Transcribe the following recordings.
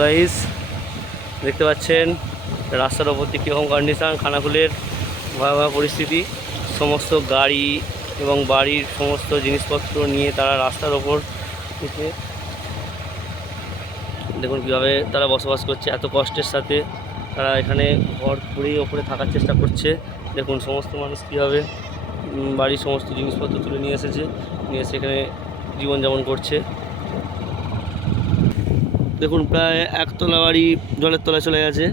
Guys, দেখতে পাচ্ছেন রাস্তার ওপর দিয়ে কীরকম কন্ডিশন, খানাকুলের ভয়াবহ পরিস্থিতি। সমস্ত গাড়ি এবং বাড়ির সমস্ত জিনিসপত্র নিয়ে তারা রাস্তার ওপর উঠে দেখুন কীভাবে তারা বসবাস করছে এত কষ্টের সাথে। তারা এখানে ঘর ঘুরেই ওপরে থাকার চেষ্টা করছে। দেখুন সমস্ত মানুষ কীভাবে বাড়ির সমস্ত জিনিসপত্র তুলে নিয়ে এসে এখানে জীবনযাপন করছে। দেখুন প্রায় একতলা বাড়ি জলের তলায় চলে গেছে।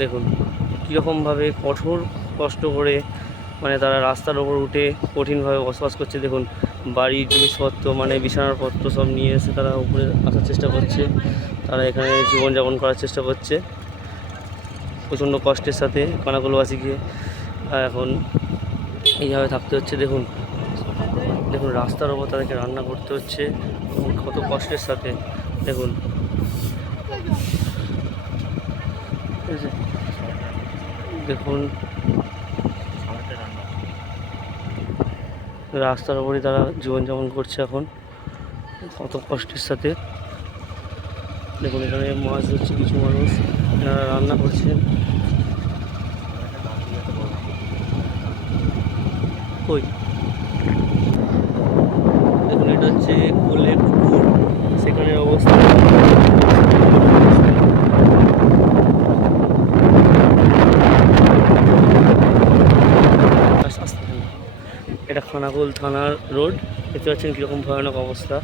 দেখুন কীরকমভাবে কঠোর কষ্ট করে তারা রাস্তার ওপর উঠে কঠিনভাবে বসবাস করছে। দেখুন বাড়ির জিনিসপত্র বিছানার পত্র সব নিয়ে এসে তারা উপরে আসার চেষ্টা করছে। তারা এখানে জীবনযাপন করার চেষ্টা করছে প্রচণ্ড কষ্টের সাথে খানাকুলবাসীকে। এখন এইভাবে থাকতে হচ্ছে। দেখুন রাস্তার ওপর তাদেরকে রান্না করতে হচ্ছে কত কষ্টের সাথে। দেখুন দেখুন রাস্তার ওপরই তারা জীবনযাপন করছে এখন কত কষ্টের সাথে। দেখুন এখানে মাছ ধরছে কিছু মানুষ, এনারা রান্না করছেন। ওই দেখুন এটা হচ্ছে কোলে পুকুর, সেখানে অবস্থা। এটা খানাকুল থানার রোড, দেখতে পাচ্ছেন কীরকম ভয়ানক অবস্থা।